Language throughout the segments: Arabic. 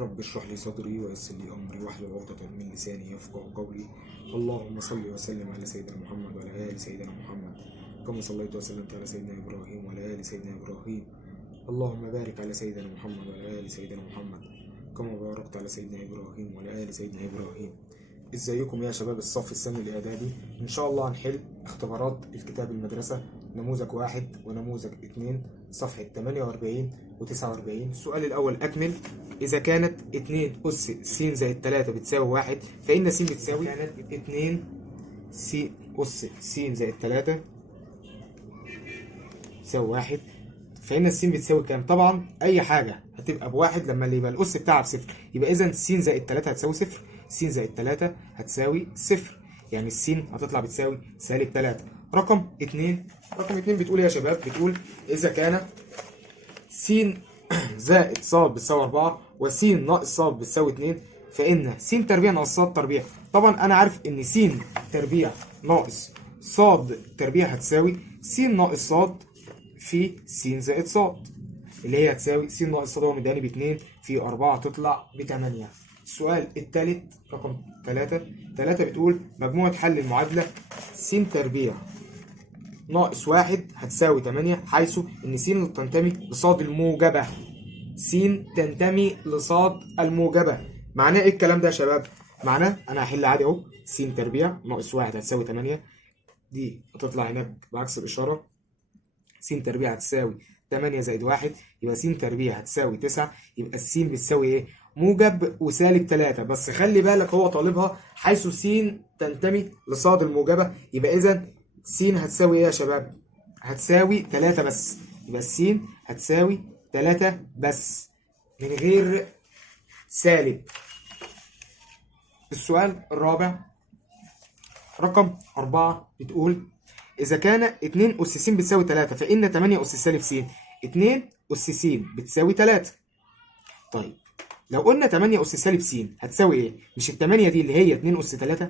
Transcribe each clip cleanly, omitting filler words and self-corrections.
رب اشرح لي صدري ويسر لي أمري واحلل عقدة من لساني يفقهوا قولي. اللهم صل وسلم على سيدنا محمد وعلى آل سيدنا محمد كما صليت وسلمت على سيدنا إبراهيم وعلى آل سيدنا إبراهيم. اللهم بارك على سيدنا محمد وعلى آل سيدنا محمد كما باركت على سيدنا إبراهيم وعلى آل سيدنا إبراهيم. ازيكم يا شباب الصف الثاني الإعدادي؟ إن شاء الله هنحل اختبارات الكتاب المدرسة نموذج 1 ونموذج 2 صفحة 48 و49. السؤال الأول أكمل. إذا كانت 2 أس س زائد 3 بتساوي 1 فإن س بتساوي. كانت 2 س أس س زائد 3 تساوي 1 فإن الس بتساوي كام؟ طبعا أي حاجة هتبقى بواحد لما اللي يبقى الأس بتاعها بصفر، يبقى إذا س زائد 3 هتساوي صفر، س زائد 3 هتساوي صفر، يعني الس هتطلع بتساوي سالب 3. رقم 2 بتقول إيه يا شباب؟ بتقول إذا كان س زائد ص بتساوي 4 وس ناقص ص بتساوي 2 فإن س تربيع ناقص ص تربيع. طبعا أنا عارف إن س تربيع ناقص ص تربيع هتساوي س ناقص ص في س زائد ص، اللي هي هتساوي س ناقص ص هو مداني ب 2 في 4 تطلع ب 8. السؤال الثالث رقم 3 بتقول مجموعة حل المعادلة س تربيع ناقص 1 هتساوي 8 حيث إن س تنتمي لصاد الموجبة. س تنتمي لصاد الموجبة. معناه إيه الكلام ده يا شباب؟ معناه أنا هحل عادي أهو. س تربيع ناقص 1 هتساوي 8، دي هتطلع هناك بعكس الإشارة. س تربيع هتساوي 8 زائد 1 يبقى س تربيع هتساوي 9، يبقى الس بتساوي ايه؟ موجب وسالب 3. بس خلي بالك هو طالبها حيث س تنتمي لصاد الموجبة، يبقى إذا س هتساوي ايه يا شباب؟ هتساوي 3 بس، يبقى الس هتساوي 3 بس من غير سالب. السؤال الرابع رقم 4 بتقول إذا كان 2 أس س بتساوي 3 فإن 8 أس سالب س. 2 أس س بتساوي 3. طيب لو قلنا 8 أس سالب س هتساوي إيه؟ مش ال 8 دي اللي هي 2 أس 3؟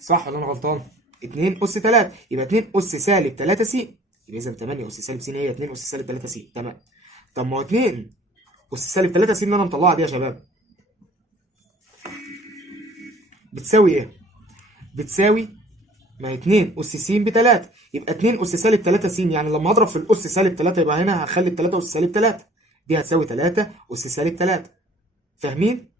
صح ولا أنا غلطان؟ 2 أس 3 يبقى 2 أس سالب 3 س، يبقى إذا 8 أس سالب س هي 2 أس سالب 3 س. تمام. طب ما هو 2 أس سالب 3 س اللي أنا مطلعها دي يا شباب بتساوي إيه؟ بتساوي ما هي 2 أس س ب 3، يبقى 2 أس سالب 3 س، يعني لما أضرب في الأس سالب 3 يبقى هنا هخلي 3 أس سالب 3، دي هتساوي 3 أس سالب 3. فاهمين؟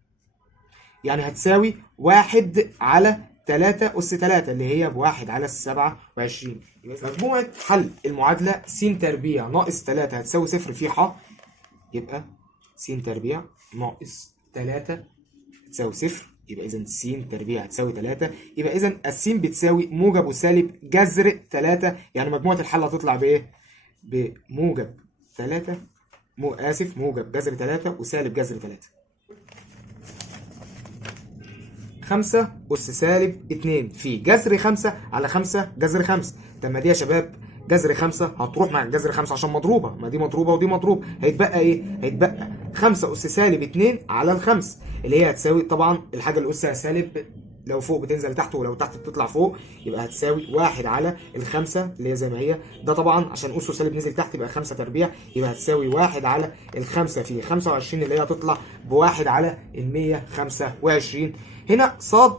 يعني هتساوي 1 على 3 أس 3 اللي هي ب1 على 27. مجموعة حل المعادلة س تربيع ناقص 3 هتساوي 0 في ح، يبقى س تربيع ناقص 3 هتساوي 0، يبقى إذا س تربيع هتساوي 3، يبقى إذا الس بتساوي موجب وسالب جذر 3، يعني مجموعة الحل هتطلع بإيه؟ بموجب 3 موجب جذر 3 وسالب جذر 3. 5 أس سالب 2 في جذر 5 على 5 جذر 5. طب ما دي يا شباب جذر 5 هتروح مع جذر 5 عشان مضروبة، ما دي مضروبة ودي مضروب، هيتبقى إيه؟ هيتبقى 5 أس سالب 2 على الخمس اللي هي هتساوي طبعا الحاجة اللي أسها سالب لو فوق بتنزل تحت ولو تحت بتطلع فوق، يبقى هتساوي 1 على الخمسة اللي هي زي ما هي. ده طبعا عشان أسه سالب نزل تحت يبقى 5 تربيع، يبقى هتساوي 1 على الخمسة في 25 اللي هي هتطلع ب1 على 125. هنا صاد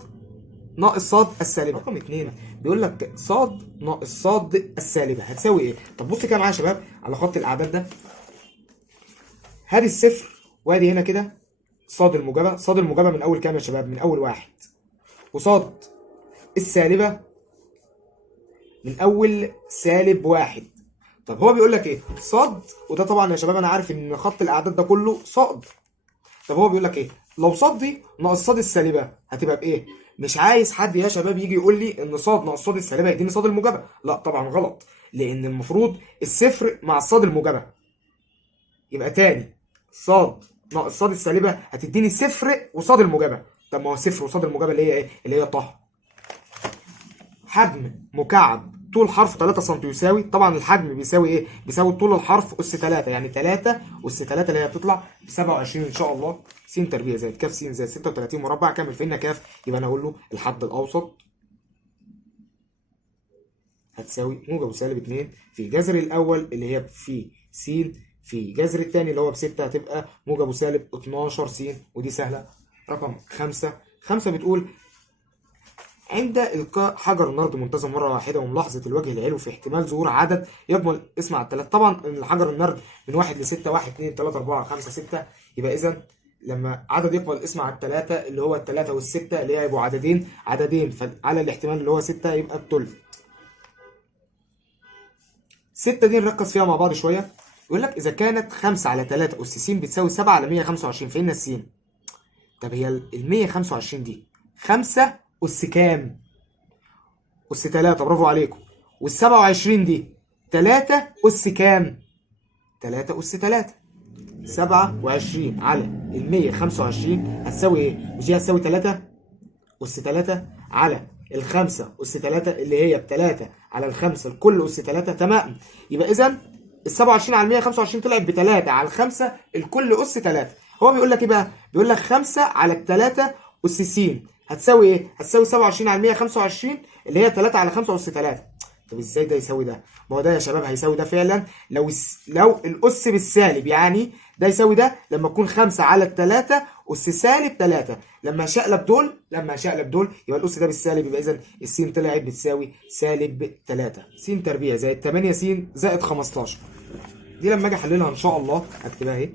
ناقص صاد السالبة. رقم 2 بيقول لك صاد ناقص صاد السالبة هتساوي ايه؟ طب بص كده معايا يا شباب على خط الأعداد ده. هادي الصفر وادي هنا كده صاد الموجبة. صاد الموجبة من أول كام يا شباب؟ من أول 1. وصاد السالبة من أول سالب 1. طب هو بيقول لك ايه؟ صاد، وده طبعا يا شباب أنا عارف إن خط الأعداد ده كله صاد. طب هو بيقول لك ايه؟ لو صاد دي ناقص صاد السالبه هتبقى بايه؟ مش عايز حد يا شباب يجي يقول لي ان صاد ناقص صاد السالبه يديني صاد الموجبه، لا طبعا غلط، لان المفروض الصفر مع الصاد الموجبه. يبقى تاني صاد ناقص صاد السالبه هتديني صفر وصاد الموجبه. طب ما هو صفر وصاد الموجبه اللي هي ايه؟ اللي هي طه. حجم مكعب طول حرف 3 سم يساوي، طبعا الحجم بيساوي ايه؟ بيساوي طول الحرف اس 3، يعني 3 اس 3 اللي هي بتطلع ب 27 ان شاء الله. س تربيع زائد ك س زائد 36 مربع كامل فإن كاف، يبقى انا اقول له الحد الاوسط هتساوي موجب وسالب 2 في جذر الاول اللي هي في س في جذر التاني اللي هو ب6 هتبقى موجب وسالب 12 س، ودي سهله. رقم 5 بتقول عند إلقاء حجر النرد منتظم مرة واحدة وملاحظة الوجه العلوي في احتمال ظهور عدد يكمل اسم على الثلاث. طبعا الحجر النرد من 1 ل6، 1 2 3 4 5 6، يبقى إذا لما عدد يكمل اسم على الثلاثة اللي هو الثلاثة والستة اللي هي يبقوا عددين فعلى الاحتمال اللي هو 6 يبقى بتلت. 6 دي نركز فيها مع بعض شوية. يقول لك إذا كانت 5 على 3 أس س بتساوي 7 على 125 فإن الس. طب هي ال 125 دي 5 أس كام؟ أس 3، برافو عليكم. وال 27 دي 3 أس كام؟ 3 أس 3. 27 على ال 125 هتساوي إيه؟ مش دي هتساوي 3 أس 3 على ال 5 أس 3 اللي هي ب 3 على ال 5 الكل أس 3. تمام. يبقى إذا ال 27 على ال 125 طلعت ب 3 على ال 5 الكل أس 3. هو بيقول لك إيه بقى؟ بيقول لك 5 على ال 3 أس س هتساوي ايه؟ هتساوي 27 على 125 اللي هي 3 على 5 أس 3. طب ازاي ده يساوي ده؟ ما هو ده يا شباب هيساوي ده فعلا لو الأس بالسالب، يعني ده يساوي ده لما تكون 5 على 3 أس سالب 3. لما هشقلب دول يبقى الأس ده بالسالب، يبقى إذا الس طلعت بتساوي سالب 3 س تربيع زائد 8 س زائد 15. دي لما اجي احللها ان شاء الله هكتبها اهي،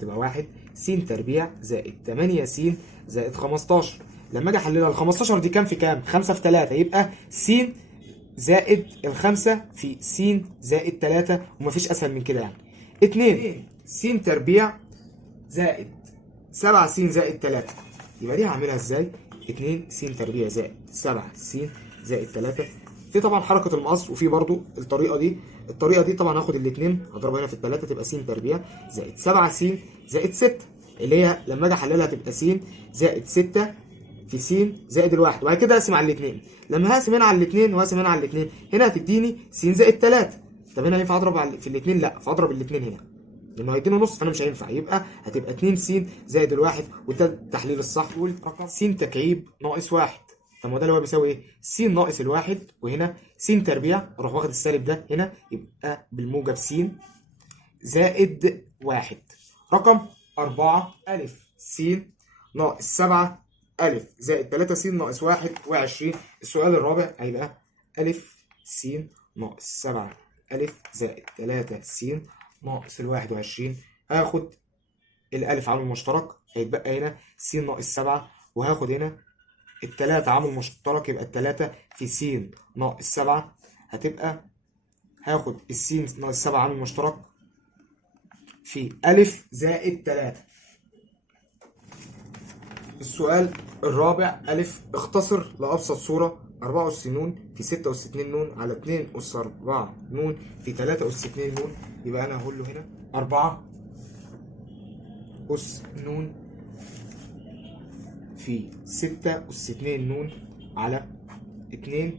تبقى 1 س تربيع زائد 8 س زائد 15. لما اجي احللها ال 15 دي كام في كام؟ 5 في 3 يبقى س زائد ال5 في س زائد 3، ومفيش اسهل من كده يعني. 2 س تربيع زائد 7 س زائد 3. يبقى دي هعملها ازاي؟ 2 س تربيع زائد 7 س زائد 3. في طبعا حركه المقص، وفي برضو الطريقه دي طبعا هاخد الاثنين هضربها هنا في الثلاثه تبقى س تربيع زائد 7 س زائد 6، اللي هي لما اجي احللها تبقى س زائد 6 في س زائد الواحد، وبعد كده اقسم على الاثنين. لما هقسم هنا على الاثنين وهقسم هنا على الاثنين هنا هتديني س زائد 3. طب هنا ينفع اضرب في الاثنين؟ لا، فاضرب الاثنين هنا لانه هيديني نص فانا مش هينفع، يبقى هتبقى 2 س زائد الواحد، وده التحليل الصح. رقم س تكعيب ناقص 1. طب ما ده اللي هو بيساوي ايه؟ س ناقص الواحد، وهنا س تربيع اروح واخد السالب ده هنا يبقى بالموجب س زائد 1. رقم 4 أ س ناقص 7 أ زائد 3 س ناقص 21. السؤال الرابع هيبقى أ س ناقص 7 أ زائد 3 س ناقص 21. هاخد الألف عامل مشترك هيتبقى هنا س ناقص 7، وهاخد هنا التلاتة عامل مشترك يبقى التلاتة في س ناقص 7 هتبقى هاخد الس ناقص 7 عامل مشترك في أ زائد 3. السؤال الرابع أ اختصر لأبسط صورة 4 أس ن في 6 أس 2 ن على 2 أس 4 ن في 3 أس 2 ن. يبقى أنا هقول له هنا 4 أس ن في 6 أس 2 ن على 2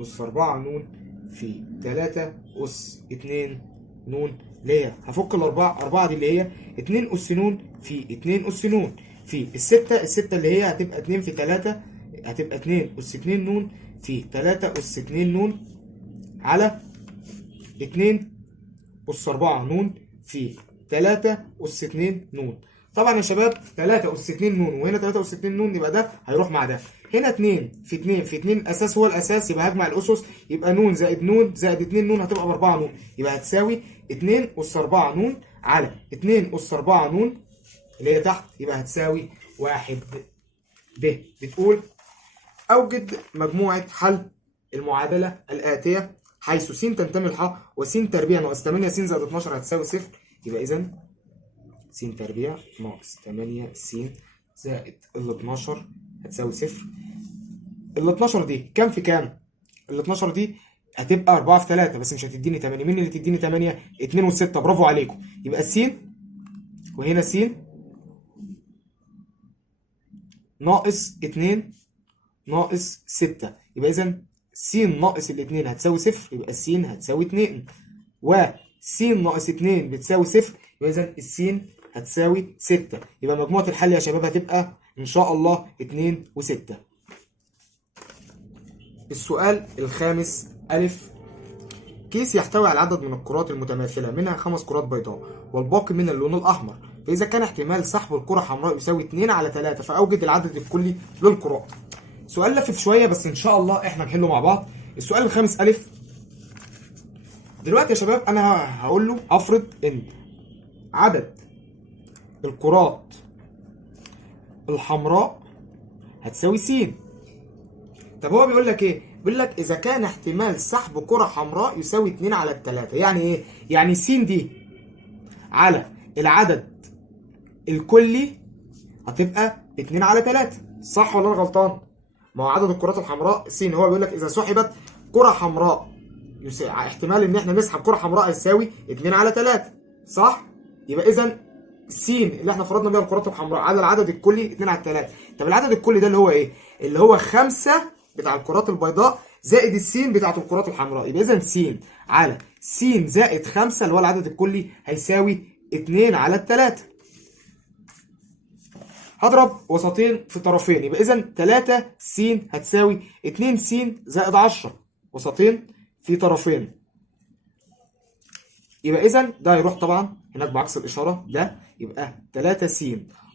أس 4 ن في 3 أس 2 ن، اللي هي هفك الأربعة. 4 دي اللي هي 2 أس ن في 2 أس ن في الستة اللي هي هتبقى 2 في 3 هتبقى 2 أس 2 ن في 3 أس 2 ن على 2 أس 4 ن في 3 أس 2 ن. طبعا يا شباب 3 أس 2 ن وهنا 3 أس 2 ن يبقى ده هيروح مع ده. هنا 2 في 2 في 2 أساس هو الأساس، يبقى هجمع الأسس يبقى ن زائد ن زائد 2 ن هتبقى ب 4 ن، يبقى هتساوي 2 أس 4 ن على 2 أس 4 ن اللي هي تحت، يبقى هتساوي 1 ب. بتقول أوجد مجموعة حل المعادلة الآتية حيث س تنتمي لح وس تربيع ناقص 8 س زائد 12 هتساوي 0. يبقى إذا س تربيع ناقص 8 س زائد ال 12 هتساوي 0. ال 12 دي كام في كام؟ ال 12 دي هتبقى 4 في 3 بس مش هتديني 8. مين اللي تديني 8؟ 2 و6، برافو عليكم. يبقى س وهنا س ناقص 2 ناقص 6، يبقى إذا س ناقص الاتنين هتساوي 0، يبقى س هتساوي 2، وس ناقص 2 بتساوي 0، يبقى إذا الس هتساوي 6. يبقى مجموعة الحل يا شباب هتبقى إن شاء الله 2 و6. السؤال الخامس أ ك كيس يحتوي على عدد من الكرات المتماثلة منها 5 كرات بيضاء والباقي من اللون الأحمر، فإذا كان احتمال سحب الكرة حمراء يساوي 2 على 3 فأوجد العدد الكلي للكرات. سؤال لفف شوية بس إن شاء الله إحنا نحله مع بعض. السؤال الخامس ألف. دلوقتي يا شباب أنا هقول له أفرض إن عدد الكرات الحمراء هتساوي س. طب هو بيقول لك ايه؟ بيقول لك اذا كان احتمال سحب كرة حمراء يساوي 2 على 3. يعني ايه؟ يعني س دي على العدد الكلي هتبقى 2 على 3. صح ولا انا غلطان؟ ما هو عدد الكرات الحمراء س. هو بيقول لك اذا سحبت كرة حمراء احتمال ان احنا نسحب كرة حمراء هيساوي 2 على 3. صح؟ يبقى اذا س اللي احنا فرضنا بيها الكرات الحمراء على العدد الكلي 2 على 3. طب العدد الكلي ده اللي هو ايه؟ اللي هو 5 بتاع الكرات البيضاء زائد السين بتاعت الكرات الحمراء. يبقى اذا س على س زائد 5 اللي هو العدد الكلي هيساوي 2 على 3. هضرب وسطين في طرفين، يبقى اذا 3 س هتساوي 2 س زائد 10 وسطين في طرفين. يبقى اذا ده هيروح طبعا هناك بعكس الاشاره ده، يبقى 3 س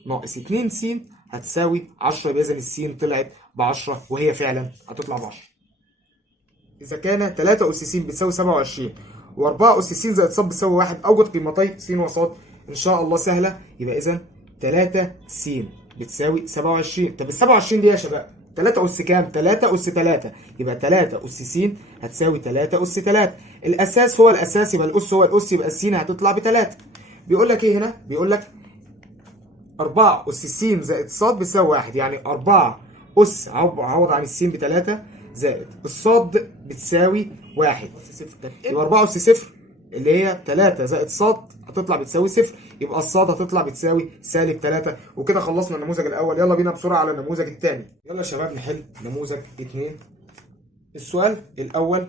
ناقص 2 س هتساوي 10. يبقى اذا الس طلعت ب 10 وهي فعلا هتطلع ب 10. اذا كان 3 اس س بتساوي 27 و4 اس س زائد ص بتساوي 1 اوجد قيمتي س وص. ان شاء الله سهله. يبقى اذا 3 س بتساوي 27. طب ال 27 دي يا شباب 3 اس كام؟ 3 اس 3. يبقى 3 اس س هتساوي 3 اس 3. الاساس هو الاساس يبقى الاس هو الاس، يبقى الس هتطلع ب 3. بيقول لك ايه هنا؟ بيقول لك 4 اس س زائد ص بتساوي 1. يعني 4 اس عوض عن الس ب 3 زائد الصاد بتساوي 1. يبقى 4 اس 0 اللي هي 3 زائد ص هتطلع بتساوي 0. يبقى الصاد هتطلع بتساوي سالب 3. وكده خلصنا النموذج الاول. يلا بينا بسرعه على النموذج الثاني. يلا يا شباب نحل نموذج 2. السؤال الاول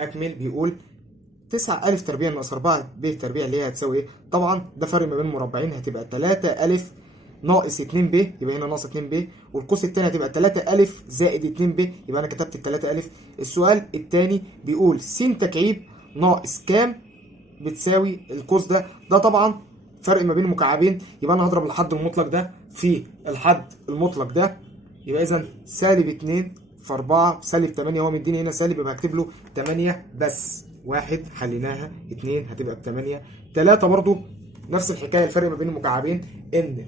اكمل بيقول 9 أ تربيع ناقص 4 ب تربيع اللي هي هتساوي ايه؟ طبعا ده فرق ما بين مربعين هتبقى 3 أ ناقص 2 ب، يبقى هنا ناقص 2 ب، والقوس الثاني هتبقى 3 أ زائد 2 ب، يبقى انا كتبت ال 3 أ. السؤال الثاني بيقول س تكعيب ناقص كام بتساوي القوس ده طبعا فرق ما بين مكعبين، يبقى انا هضرب الحد المطلق ده في الحد المطلق ده، يبقى اذا سالب 2 في 4 سالب 8. هو مديني هنا سالب يبقى هكتب له 8 بس. 1 حليناها، 2 هتبقى ب 8، 3 برضو نفس الحكايه الفرق ما بين المكعبين ان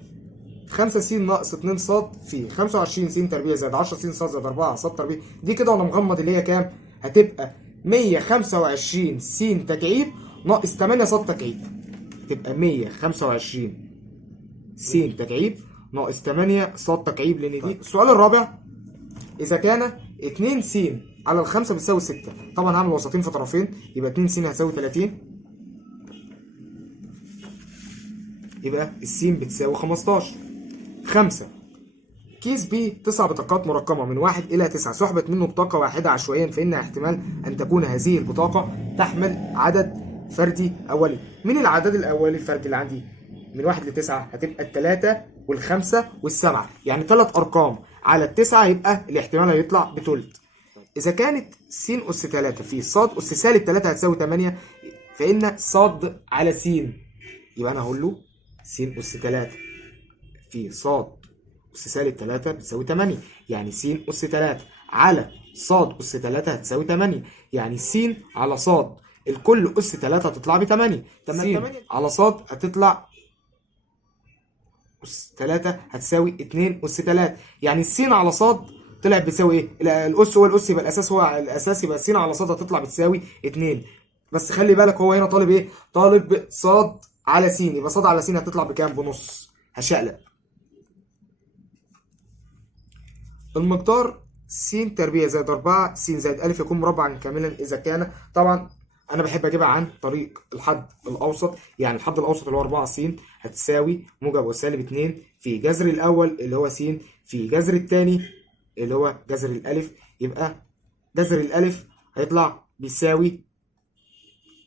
5 س ناقص 2 ص في 25 س تربيع زائد 10 س ص زائد 4 ص تربيع. دي كده وانا مغمض اللي هي كام؟ هتبقى 125 س تكعيب ناقص 8 ص تكعيب، تبقى 125 س تكعيب ناقص 8 ص تكعيب. لان دي السؤال الرابع اذا كان 2 س على الخمسة بتساوي 6. طبعا هعمل وسطين في طرفين، يبقى 2 س هتساوي 30، يبقى السين بتساوي 15. 5 كيس بي 9 بطاقات مرقمة من 1 إلى 9 سحبت منه بطاقة واحدة عشوائيا، فإن احتمال أن تكون هذه البطاقة تحمل عدد فردي أولي. مين العدد الأولي الفردي اللي عندي؟ من 1 ل 9 هتبقى التلاتة والخمسة والسبعة، يعني 3 أرقام على ال9 يبقى الاحتمال هيطلع بتلت. إذا كانت س أس 3 في ص أس سالب 3 هتساوي 8، فإن ص على س، يبقى أنا هقول له س أس 3 في ص أس سالب 3 بتساوي 8، يعني س أس 3 على ص أس 3 هتساوي 8، يعني س على ص الكل أس 3 هتطلع ب 8. س على ص هتطلع أس 3 هتساوي 2 أس 3، يعني الس على ص طلع بتساوي ايه؟ الأس هو الأس يبقى الأساس هو الأساس، يبقى س على ص هتطلع بتساوي 2. بس خلي بالك هو هنا طالب ايه؟ طالب ص على س، يبقى ص على س هتطلع بكام؟ بنص. هشقلب المقدار س تربيع زائد 4 س زائد أ يكون مربعا كاملا إذا كان، طبعا أنا بحب أجيبها عن طريق الحد الأوسط، يعني الحد الأوسط اللي هو 4 س هتساوي موجب وسالب 2 في جذر الأول اللي هو س في جذر الثاني اللي هو جذر الألف، يبقى جذر الألف هيطلع بيساوي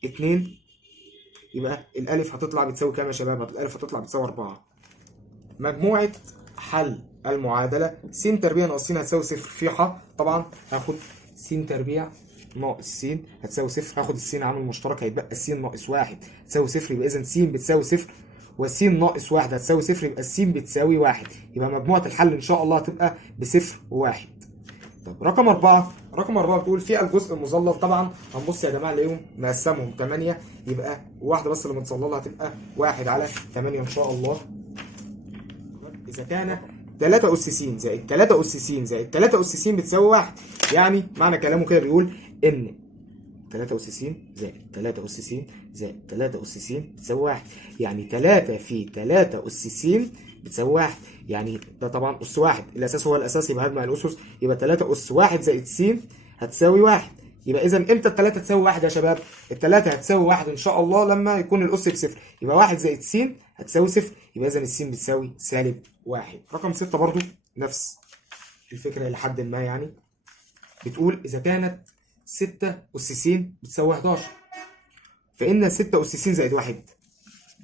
2، يبقى الألف هتطلع بتساوي كام يا شباب؟ الألف هتطلع بتساوي 4. مجموعة حل المعادلة س تربيع ناقص س هتساوي 0 في ح. طبعا هاخد س تربيع ناقص س هتساوي صفر، هاخد الس عامل مشترك هيتبقى س ناقص 1 تساوي صفر، يبقى اذا س بتساوي صفر، وس ناقص 1 هتساوي صفر، يبقى الس بتساوي 1. يبقى مجموعة الحل ان شاء الله هتبقى بصفر وواحد. طب رقم 4، رقم 4 بتقول في الجزء المظلل. طبعا هنبص يا جماعه نلاقيهم مقسمهم 8، يبقى واحده بس اللي متظلله هتبقى 1 على 8 ان شاء الله. اذا كان 3 أس س زائد 3 أس س زائد 3 أس س بتساوي 1، يعني معنى كلامه كده بيقول ان 3 أس س زائد 3 أس س زائد 3 أس س بتساوي 1، يعني 3 في 3 أس س بتساوي 1، يعني ده طبعا أس 1، الأساس هو الأساس يبقى هجمع الأسس، يبقى 3 أس 1 زائد س هتساوي 1. يبقى إذا إمتى التلاتة تساوي 1 يا شباب؟ التلاتة هتساوي 1 إن شاء الله لما يكون الأس بصفر، يبقى 1 زائد س هتساوي صفر، يبقى إذا الس بتساوي -1. رقم 6 برضو نفس الفكرة إلى حد ما، يعني بتقول إذا كانت 6 أس س بتساوي 11، فإن 6 أس س زائد 1.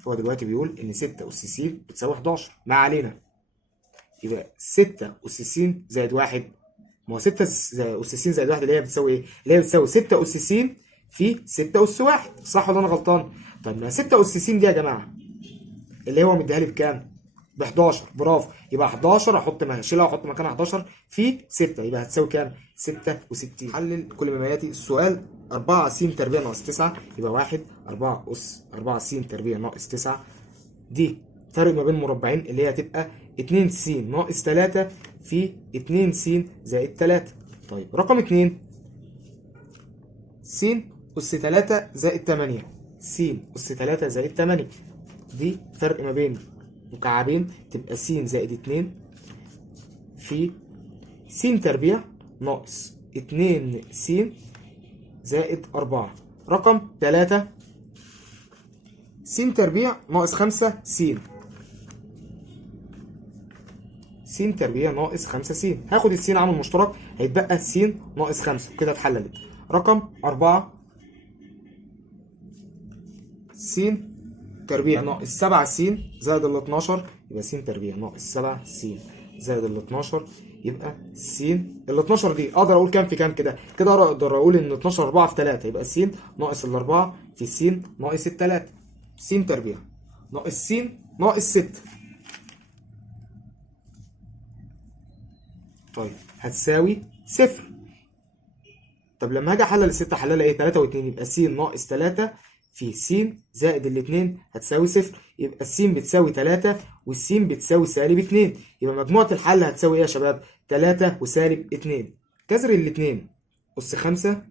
هو دلوقتي بيقول إن 6 أس س بتساوي 11، ما علينا. يبقى 6 أس س زائد 1، ما هو 6 أس س زائد 1 اللي هي بتساوي إيه؟ اللي هي بتساوي 6 أس س في 6 أس 1، صح ولا أنا غلطان؟ طب ما 6 أس س دي يا جماعة اللي هو مديها لي بكام؟ ب 11، برافو. يبقى 11 احط هشيلها واحط مكانها 11 في 6، يبقى هتساوي كام؟ 66. حلل كل ما ياتي السؤال. 4 س تربيع ناقص 9، يبقى 1 4 أس 4 س تربيع ناقص 9، دي فرق ما بين مربعين اللي هي هتبقى 2 س ناقص 3 في 2 س زائد 3. طيب رقم 2 س أس 3 زائد 8، س أس 3 زائد 8، دي فرق ما بين مكعبين تبقى س زائد 2 في س تربيع ناقص 2 س زائد 4. رقم 3 س تربيع ناقص 5 س، س تربيع ناقص 5 س، هاخد الس عامل مشترك هيتبقى س ناقص 5 كده اتحللت. رقم 4 س تربيع ناقص 7 س زائد ال 12، يبقى س تربيع ناقص 7 س زائد ال 12، يبقى س ال 12 دي اقدر اقول كام في كام كده؟ كده اقدر اقول ان 12 4 في 3، يبقى س ناقص ال 4 في س ناقص ال 3، س تربيع ناقص س ناقص 6. طيب هتساوي صفر. طب لما هاجي احلل ال6 احللها ايه؟ 3 و2، يبقى س ناقص 3 في س زائد الاتنين هتساوي صفر، يبقى الس بتساوي 3 والس بتساوي -2، يبقى مجموعة الحل هتساوي ايه يا شباب؟ 3 و-2. جذر الاتنين أس 5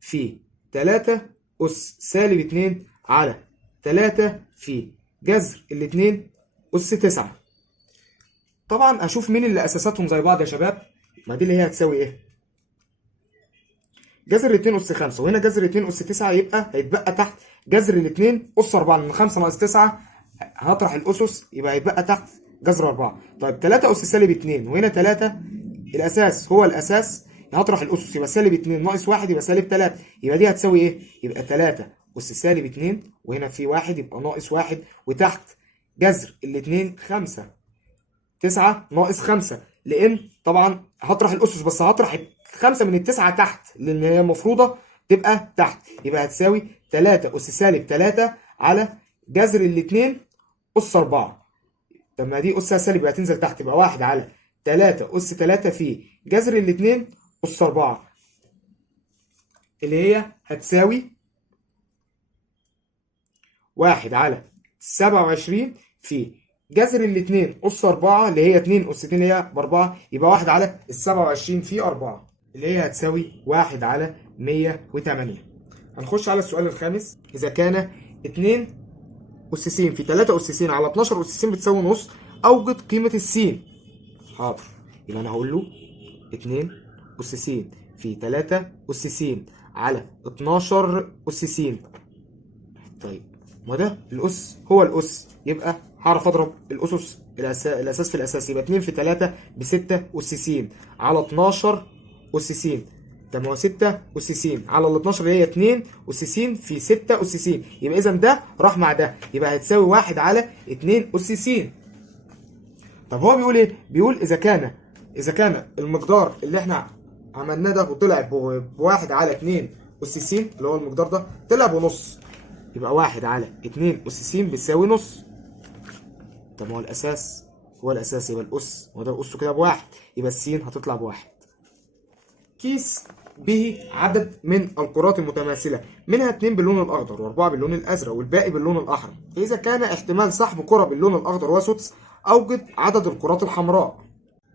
في 3 أس -2 على 3 في جذر الاتنين أس 9. طبعا اشوف مين اللي اساساتهم زي بعض يا شباب، ما دي اللي هي هتساوي ايه؟ جذر الاتنين أس 5 وهنا جذر الاتنين أس 9، يبقى هيتبقى تحت جذر الاتنين أس 4، لأن 5 ناقص 9 هطرح الأسس يبقى هيتبقى تحت جذر 4. طيب 3 أس -2 وهنا 3 الأساس هو الأساس، هطرح الأسس يبقى -2 ناقص 1 يبقى -3، يبقى دي هتساوي إيه؟ يبقى 3 أس -2 وهنا في 1 يبقى ناقص 1، وتحت جذر الاتنين 5 9 ناقص 5، لأن طبعا هطرح الأسس بس هطرح 5 من ال9 تحت لأن هي المفروضة تبقى تحت، يبقى هتساوي 3 أس -3 على جذر الاتنين أس 4. طب ما دي أسها سالب يبقى هتنزل تحت، يبقى 1 على 3 أس 3 في جذر الاتنين أس 4 اللي هي هتساوي 1 على 27 في جذر الاتنين أس 4 اللي هي 2 أس 2 اللي هي ب4، يبقى 1 على 27 في 4 اللي هي هتساوي 1 على 108. هنخش على السؤال الخامس. إذا كان 2 أس س في 3 أس س على 12 أس س بتساوي نص، أوجد قيمة السين. حاضر، يبقى أنا هقول له 2 أس س في 3 أس س على 12 أس س. طيب ما ده الأس هو الأس، يبقى هعرف أضرب الأسس الأساس في الأساس، يبقى 2 في 3 ب 6 أس س على 12 أس س. طب ما هو 6 أس س على ال 12 اللي هي 2 أس س في 6 أس س، يبقى إذا ده راح مع ده، يبقى هتساوي 1 على 2 أس س. طب هو بيقول إيه؟ بيقول إذا كان المقدار اللي إحنا عملناه ده وطلع ب 1 على 2 أس س اللي هو المقدار ده طلع بنص، يبقى 1 على 2 أس س بتساوي نص. طب ما هو الأساس هو الأساس، يبقى الأس هو ده أسه كده بواحد، يبقى الس هتطلع بواحد. كيس به عدد من الكرات المتماثلة، منها 2 باللون الأخضر و4 باللون الأزرق والباقي باللون الأحمر، فإذا كان احتمال سحب كرة باللون الأخضر هو سدس، أوجد عدد الكرات الحمراء.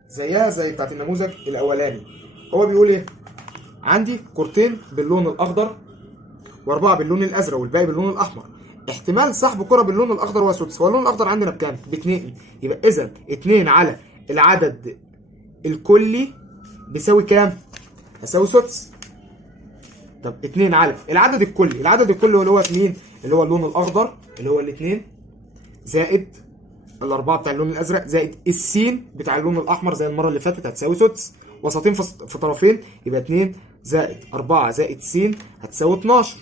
زيها زي بتاعت النموذج الأولاني. هو بيقول إيه؟ عندي كرتين باللون الأخضر و4 باللون الأزرق والباقي باللون الأحمر، احتمال سحب كرة باللون الأخضر هو سدس. هو اللون الأخضر عندنا بكام؟ ب2، يبقى إذا 2 على العدد الكلي بيساوي كام؟ هيساوي سدس. طب 2 على العدد الكلي، العدد الكلي اللي هو مين؟ اللي هو اللون الاخضر اللي هو الاثنين، زائد الاربعه بتاع اللون الازرق، زائد السين بتاع اللون الاحمر زي المره اللي فاتت هتساوي سدس. وسطين في طرفين، يبقى 2 زائد 4 زائد س هتساوي 12.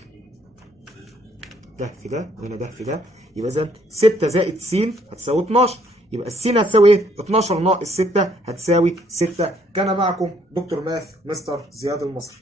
ده في ده وهنا ده في ده، يبقى اذا 6 زائد س هتساوي 12. يبقى السين هتساوي ايه؟ 12 ناقص 6 هتساوي 6. كان معكم دكتور ماث مستر زياد المصري.